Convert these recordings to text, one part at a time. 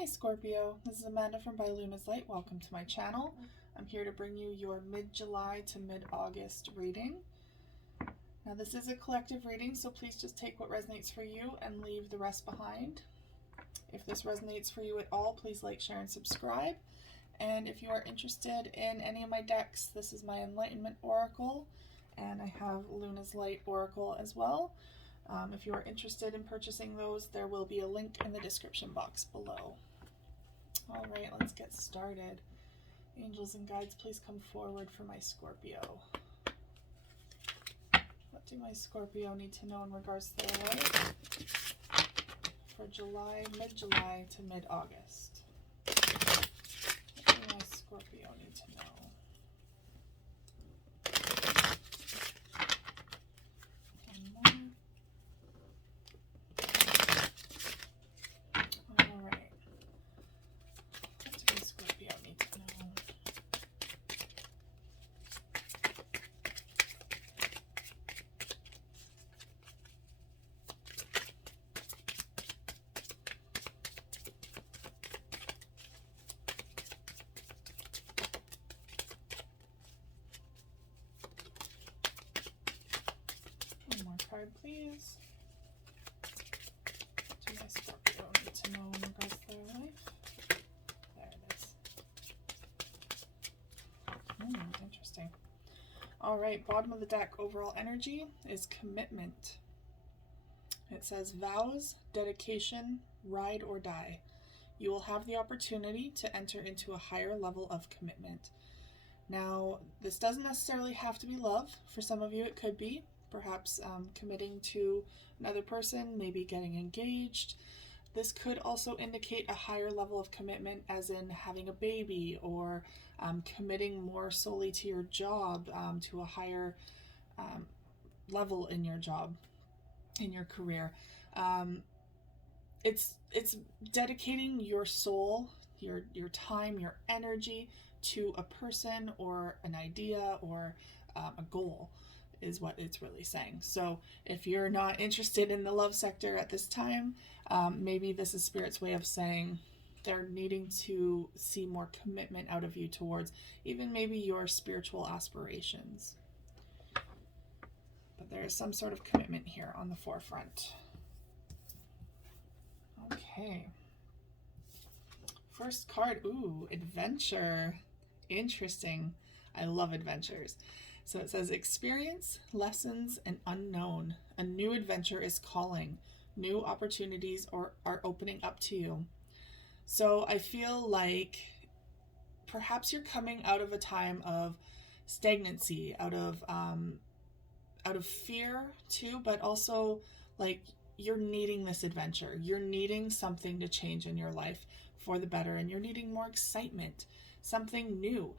Hi Scorpio, this is Amanda from By Luna's Light. Welcome to my channel. I'm here to bring you your mid-July to mid-August reading. Now this is a collective reading, so please just take what resonates for you and leave the rest behind. If this resonates for you at all, please like, share, and subscribe. And if you are interested in any of my decks, this is my Enlightenment Oracle, and I have Luna's Light Oracle as well. If you are interested in purchasing those, there will be a link in the description box below. All right, let's get started. Angels and guides, please come forward for my Scorpio. What do my Scorpio need to know in regards to their life for July, mid-July to mid-August? What do my Scorpio need to know? Card, please. What do my Scorpio need to know in regards to their life? There it is. Interesting. All right, bottom of the deck, overall energy is commitment. It says vows, dedication, ride or die. You will have the opportunity to enter into a higher level of commitment. Now, this doesn't necessarily have to be love. For some of you, it could be. Perhaps committing to another person, maybe getting engaged. This could also indicate a higher level of commitment, as in having a baby, or committing more solely to your job, to a higher level in your job, in your career. It's dedicating your soul, your time, your energy to a person or an idea or a goal, is what it's really saying. So if you're not interested in the love sector at this time, maybe this is Spirit's way of saying they're needing to see more commitment out of you towards even maybe your spiritual aspirations. But there is some sort of commitment here on the forefront. Okay. First card, ooh, adventure. Interesting. I love adventures. So it says experience, lessons, and unknown. A new adventure is calling. New opportunities are opening up to you. So I feel like perhaps you're coming out of a time of stagnancy, out of fear too, but also like you're needing this adventure. You're needing something to change in your life for the better, and you're needing more excitement, something new.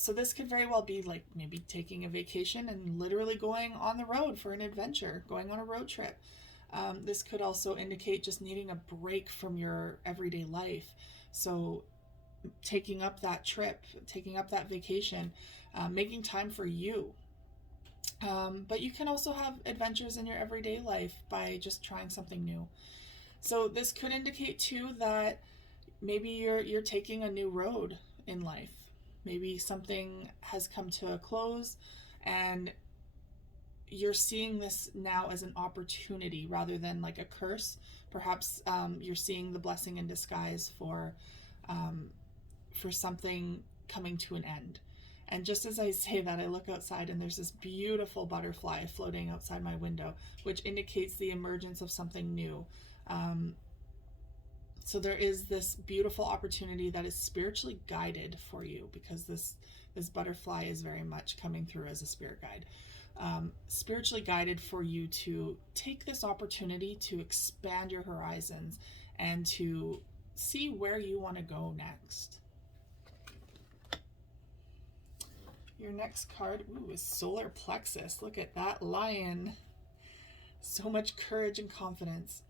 So this could very well be like maybe taking a vacation and literally going on the road for an adventure, going on a road trip. This could also indicate just needing a break from your everyday life. So taking up that trip, taking up that vacation, making time for you. But you can also have adventures in your everyday life by just trying something new. So this could indicate too that maybe you're taking a new road in life. Maybe something has come to a close and you're seeing this now as an opportunity rather than like a curse. Perhaps you're seeing the blessing in disguise for something coming to an end. And just as I say that, I look outside and there's this beautiful butterfly floating outside my window, which indicates the emergence of something new. So there is this beautiful opportunity that is spiritually guided for you, because this butterfly is very much coming through as a spirit guide. Spiritually guided for you to take this opportunity to expand your horizons and to see where you want to go next. Your next card, ooh, is Solar Plexus. Look at that lion. So much courage and confidence.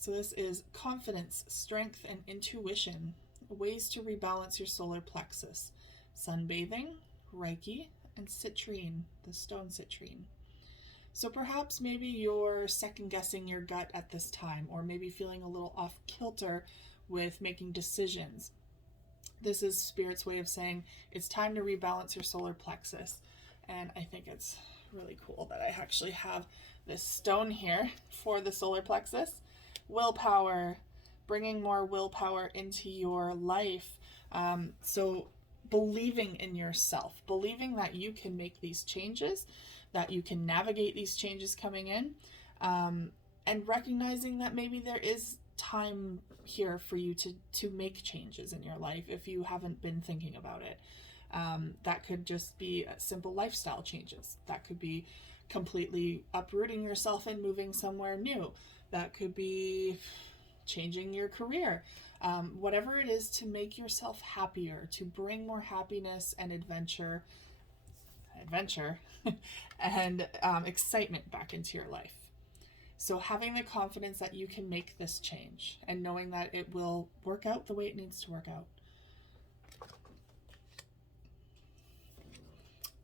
So this is confidence, strength, and intuition. Ways to rebalance your solar plexus. Sunbathing, Reiki, and citrine, the stone citrine. So perhaps maybe you're second guessing your gut at this time, or maybe feeling a little off kilter with making decisions. This is Spirit's way of saying it's time to rebalance your solar plexus. And I think it's really cool that I actually have this stone here for the solar plexus. Willpower, bringing more willpower into your life. So believing in yourself, believing that you can make these changes, that you can navigate these changes coming in, and recognizing that maybe there is time here for you to make changes in your life if you haven't been thinking about it. That could just be simple lifestyle changes. That could be completely uprooting yourself and moving somewhere new. That could be changing your career. Whatever it is to make yourself happier, to bring more happiness and adventure and excitement back into your life. So having the confidence that you can make this change and knowing that it will work out the way it needs to work out.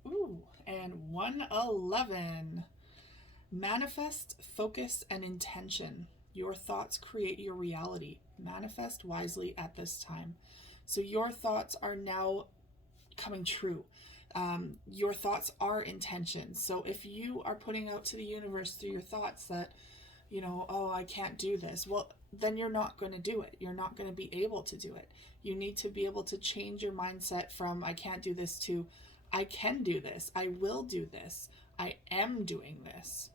Ooh, and 111. Manifest, focus, and intention. Your thoughts create your reality. Manifest wisely at this time. So your thoughts are now coming true. Your thoughts are intentions. So if you are putting out to the universe through your thoughts that, oh, I can't do this, well, then you're not going to do it. You're not going to be able to do it. You need to be able to change your mindset from I can't do this to I can do this. I will do this. I am doing this.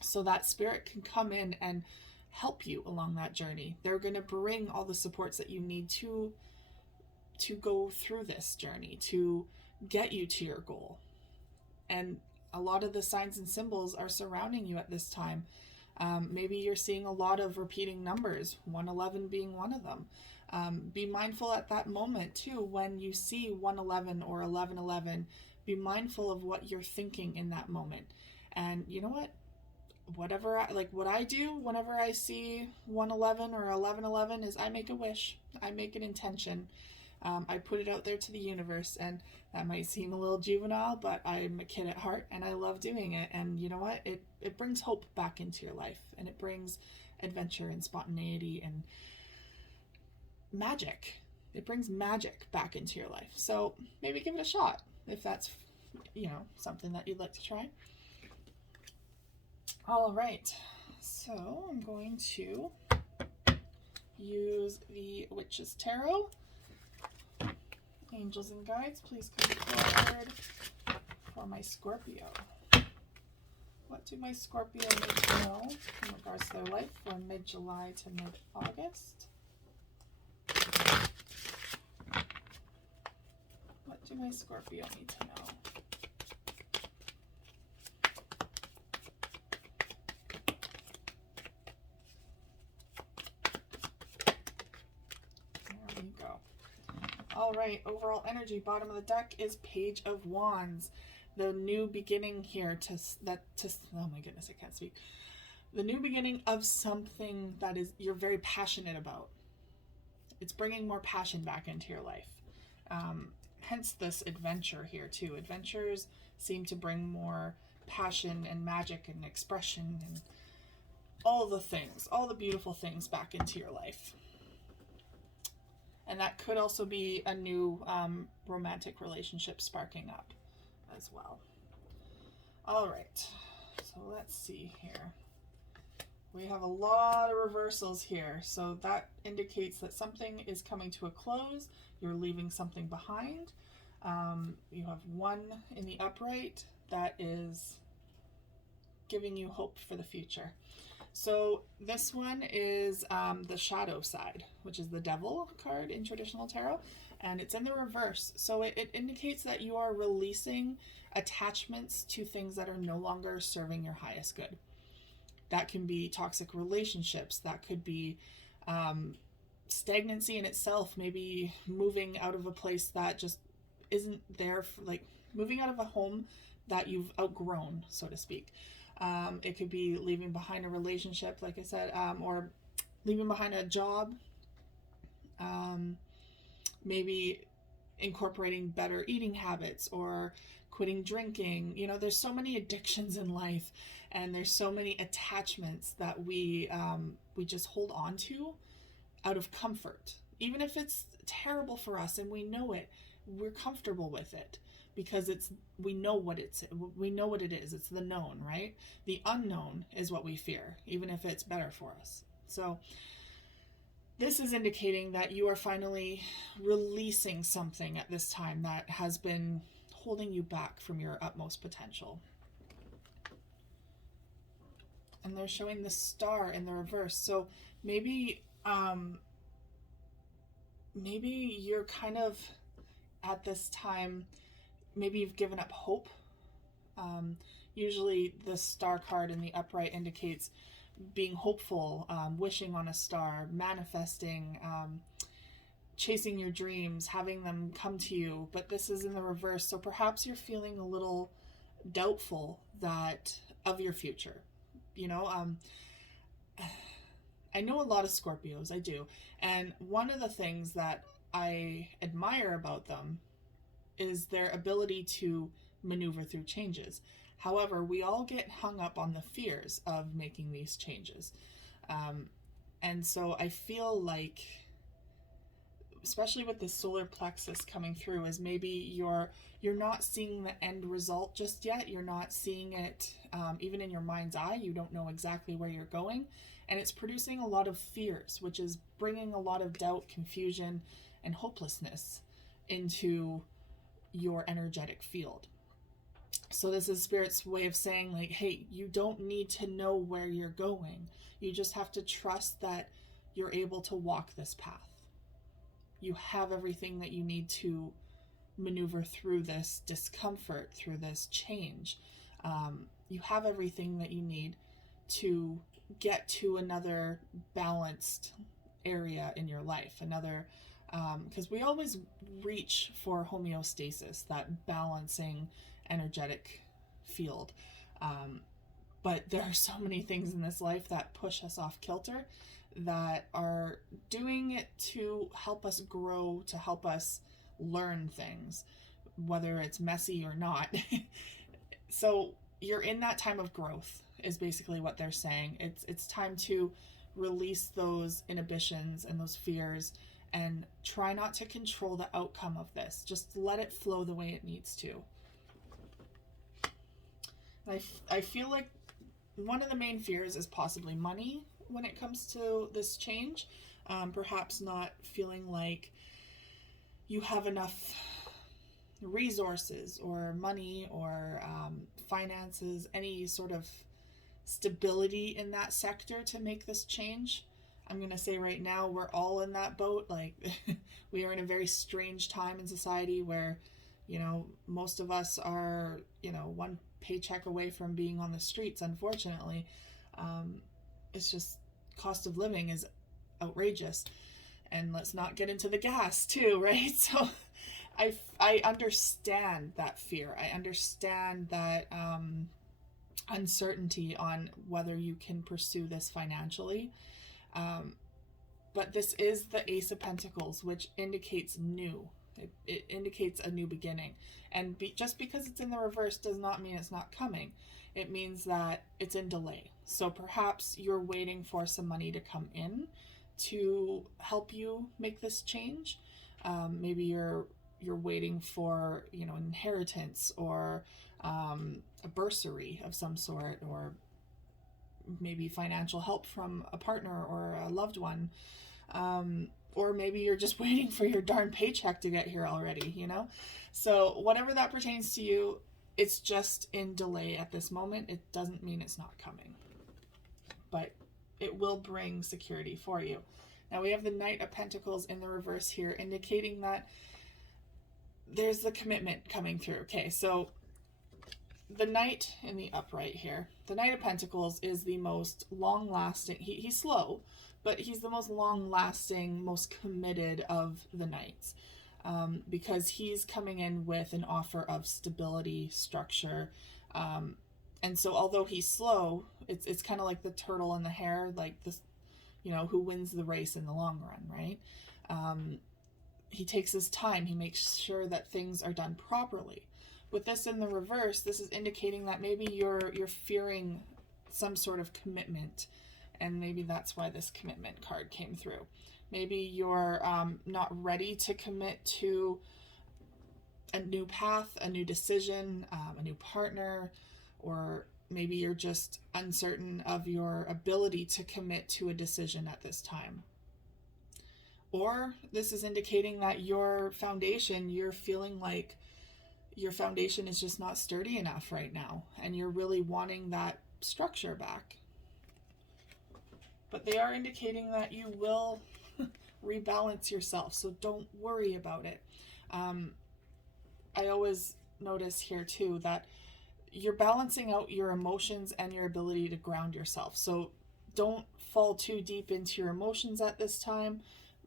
So that Spirit can come in and help you along that journey. They're going to bring all the supports that you need to go through this journey, to get you to your goal. And a lot of the signs and symbols are surrounding you at this time. Maybe you're seeing a lot of repeating numbers, 111 being one of them. Be mindful at that moment too, when you see 111 or 1111, be mindful of what you're thinking in that moment. And you know what? What I do whenever I see 111 or 1111 is I make a wish. I make an intention. I put it out there to the universe, and that might seem a little juvenile, but I'm a kid at heart and I love doing it. And you know what? It brings hope back into your life, and it brings adventure and spontaneity and magic. It brings magic back into your life. So maybe give it a shot if that's, something that you'd like to try. All right, so I'm going to use the Witch's Tarot. Angels and guides, please come forward for my Scorpio. What do my Scorpio need to know in regards to their life from mid-July to mid-August? What do my Scorpio need to know? There we go. All right, overall energy, bottom of the deck is Page of Wands. The new beginning here oh my goodness, I can't speak. The new beginning of something that you're very passionate about. It's bringing more passion back into your life. Hence this adventure here too. Adventures seem to bring more passion and magic and expression and all the things, all the beautiful things back into your life. And that could also be a new romantic relationship sparking up as well. All right, so let's see here. We have a lot of reversals here. So that indicates that something is coming to a close. You're leaving something behind. You have 1 in the upright that is giving you hope for the future. So this one is the shadow side, which is the Devil card in traditional tarot, and it's in the reverse. So it indicates that you are releasing attachments to things that are no longer serving your highest good. That can be toxic relationships. That could be stagnancy in itself, maybe moving out of a place that just isn't there, moving out of a home that you've outgrown, so to speak. It could be leaving behind a relationship, like I said, or leaving behind a job, maybe incorporating better eating habits or quitting drinking. There's so many addictions in life, and there's so many attachments that we just hold on to out of comfort. Even if it's terrible for us and we know it, we're comfortable with it because we know what it is. It's the known, right? The unknown is what we fear, even if it's better for us. So this is indicating that you are finally releasing something at this time that has been holding you back from your utmost potential. And they're showing the star in the reverse. So maybe maybe you're kind of at this time, maybe you've given up hope. Usually the star card in the upright indicates being hopeful, wishing on a star, manifesting, chasing your dreams, having them come to you. But this is in the reverse. So perhaps you're feeling a little doubtful that of your future. You know, I know a lot of Scorpios, I do. And one of the things that I admire about them is their ability to maneuver through changes. However, we all get hung up on the fears of making these changes. And so I feel like, especially with the solar plexus coming through, is maybe you're not seeing the end result just yet. You're not seeing it even in your mind's eye. You don't know exactly where you're going. And it's producing a lot of fears, which is bringing a lot of doubt, confusion, and hopelessness into your energetic field. So this is Spirit's way of saying, like, hey, you don't need to know where you're going. You just have to trust that you're able to walk this path. You have everything that you need to maneuver through this discomfort, through this change. You have everything that you need to get to another balanced area in your life. Another, because we always reach for homeostasis, that balancing energetic field. But there are so many things in this life that push us off kilter, that are doing it to help us grow, to help us learn things, whether it's messy or not. So you're in that time of growth, is basically what they're saying. It's time to release those inhibitions and those fears and try not to control the outcome of this. Just let it flow the way it needs to. I feel like one of the main fears is possibly money when it comes to this change. Perhaps not feeling like you have enough resources or money or finances, any sort of stability in that sector to make this change. I'm going to say right now, we're all in that boat. Like, we are in a very strange time in society where, you know, most of us are, you know, one paycheck away from being on the streets, unfortunately. It's just, cost of living is outrageous. And let's not get into the gas too, right? So I understand that fear. I understand that uncertainty on whether you can pursue this financially. But this is the Ace of Pentacles, which indicates new. It indicates a new beginning. And just because it's in the reverse does not mean it's not coming. It means that it's in delay. So perhaps you're waiting for some money to come in to help you make this change. Maybe you're waiting for, you know, an inheritance or a bursary of some sort, or maybe financial help from a partner or a loved one. Or maybe you're just waiting for your darn paycheck to get here already, you know? So whatever that pertains to you, it's just in delay at this moment. It doesn't mean it's not coming, but it will bring security for you. Now we have the Knight of Pentacles in the reverse here, indicating that there's the commitment coming through. Okay, so the Knight in the upright here, the Knight of Pentacles is the most long-lasting. He's slow, but he's the most long-lasting, most committed of the Knights, because he's coming in with an offer of stability, structure, and so although he's slow, it's kind of like the turtle and the hare, like this, you know, who wins the race in the long run, right? He takes his time. He makes sure that things are done properly. With this in the reverse, this is indicating that maybe you're fearing some sort of commitment And maybe that's why this commitment card came through. Maybe you're not ready to commit to a new path, a new decision, a new partner, or maybe you're just uncertain of your ability to commit to a decision at this time. Or this is indicating that your foundation, you're feeling like your foundation is just not sturdy enough right now, and you're really wanting that structure back. But they are indicating that you will rebalance yourself, so don't worry about it. I always notice here too that you're balancing out your emotions and your ability to ground yourself. So don't fall too deep into your emotions at this time.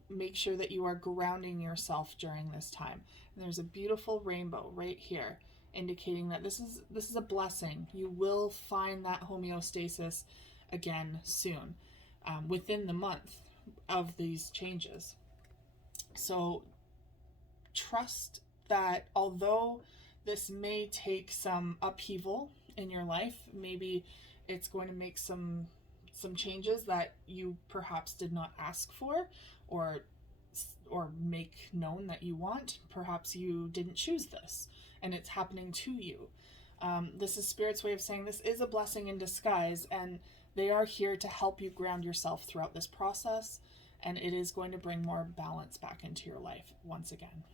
Make sure that you are grounding yourself during this time. And there's a beautiful rainbow right here indicating that this is a blessing. You will find that homeostasis again soon, within the month of these changes. So trust that although this may take some upheaval in your life, maybe it's going to make some changes that you perhaps did not ask for or make known that you want. Perhaps you didn't choose this and it's happening to you. This is Spirit's way of saying this is a blessing in disguise, and they are here to help you ground yourself throughout this process, and it is going to bring more balance back into your life once again.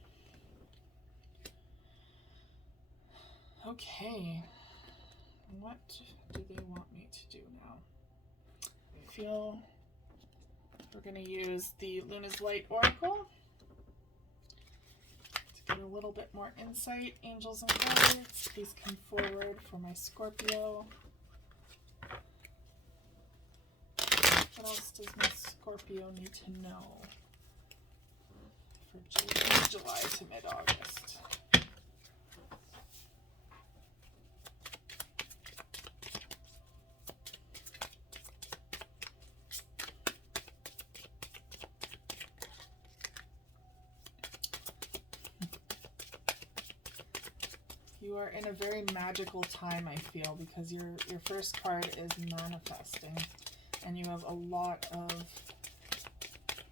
Okay, what do they want me to do now? I feel we're going to use the Luna's Light Oracle to get a little bit more insight. Angels and guides, please come forward for my Scorpio. What else does my Scorpio need to know for July to mid-August? You are in a very magical time, I feel, because your first card is manifesting, and you have a lot of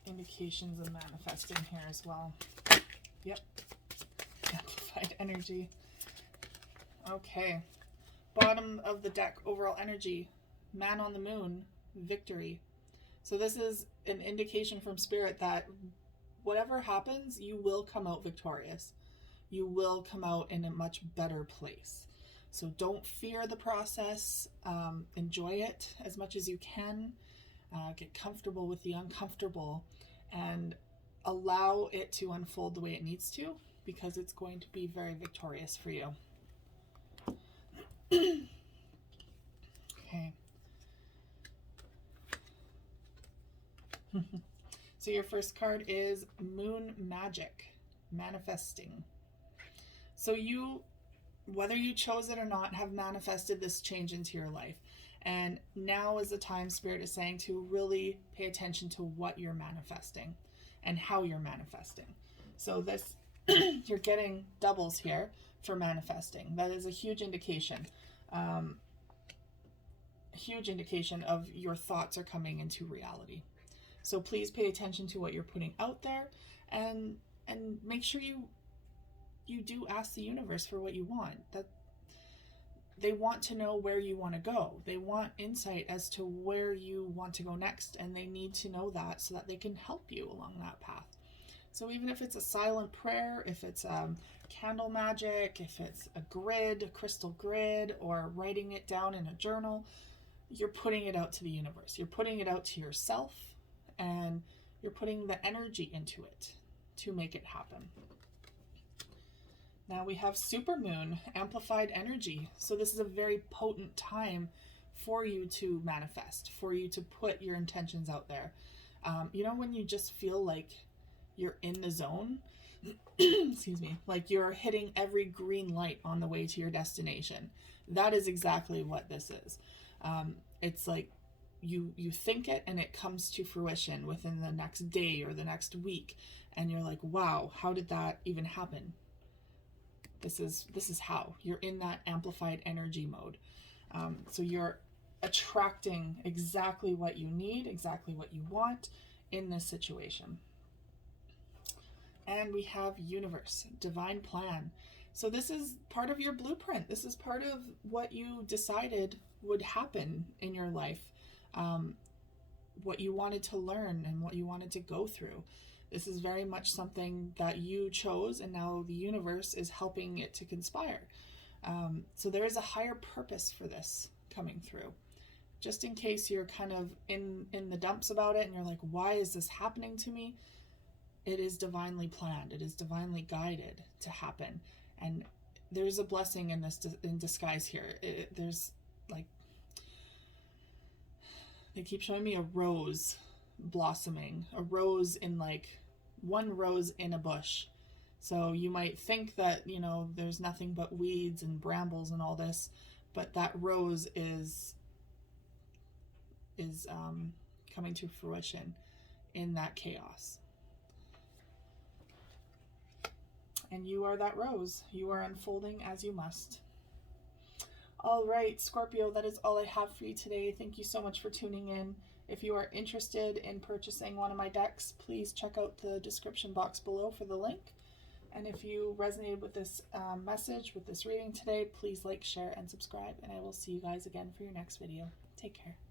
indications of manifesting here as well. Yep. Amplified energy. Okay. Bottom of the deck, overall energy. Man on the moon, victory. So this is an indication from Spirit that whatever happens, you will come out victorious. You will come out in a much better place. So don't fear the process. Enjoy it as much as you can. Get comfortable with the uncomfortable and allow it to unfold the way it needs to, because it's going to be very victorious for you. Okay. So your first card is Moon Magic, manifesting. So you, whether you chose it or not, have manifested this change into your life. And now is the time, Spirit is saying, to really pay attention to what you're manifesting and how you're manifesting. So this, you're getting doubles here for manifesting. That is a huge indication. A huge indication of your thoughts are coming into reality. So please pay attention to what you're putting out there, and make sure you do ask the universe for what you want. That they want to know where you want to go. They want insight as to where you want to go next, and they need to know that so that they can help you along that path. So even if it's a silent prayer, if it's candle magic, if it's a grid, a crystal grid, or writing it down in a journal, you're putting it out to the universe. You're putting it out to yourself, and you're putting the energy into it to make it happen. Now we have supermoon, amplified energy. So this is a very potent time for you to manifest, for you to put your intentions out there. You know, when you just feel like you're in the zone, excuse me, like you're hitting every green light on the way to your destination. That is exactly what this is. It's like you think it and it comes to fruition within the next day or the next week. And you're like, wow, how did that even happen? This is how you're in that amplified energy mode. So you're attracting exactly what you need, exactly what you want in this situation. And we have universe, divine plan. So this is part of your blueprint. This is part of what you decided would happen in your life, what you wanted to learn and what you wanted to go through. This is very much something that you chose, and now the universe is helping it to conspire. So there is a higher purpose for this coming through. Just in case you're kind of in the dumps about it and you're like, why is this happening to me? It is divinely planned. It is divinely guided to happen. And there's a blessing in this in disguise here. There's like, they keep showing me a rose blossoming, a rose in like one rose in a bush. So you might think that, you know, there's nothing but weeds and brambles and all this, but that rose is coming to fruition in that chaos. And you are that rose. You are unfolding as you must. All right, Scorpio, that is all I have for you today. Thank you so much for tuning in. If you are interested in purchasing one of my decks, please check out the description box below for the link. And if you resonated with this message, with this reading today, please like, share, and subscribe. And I will see you guys again for your next video. Take care.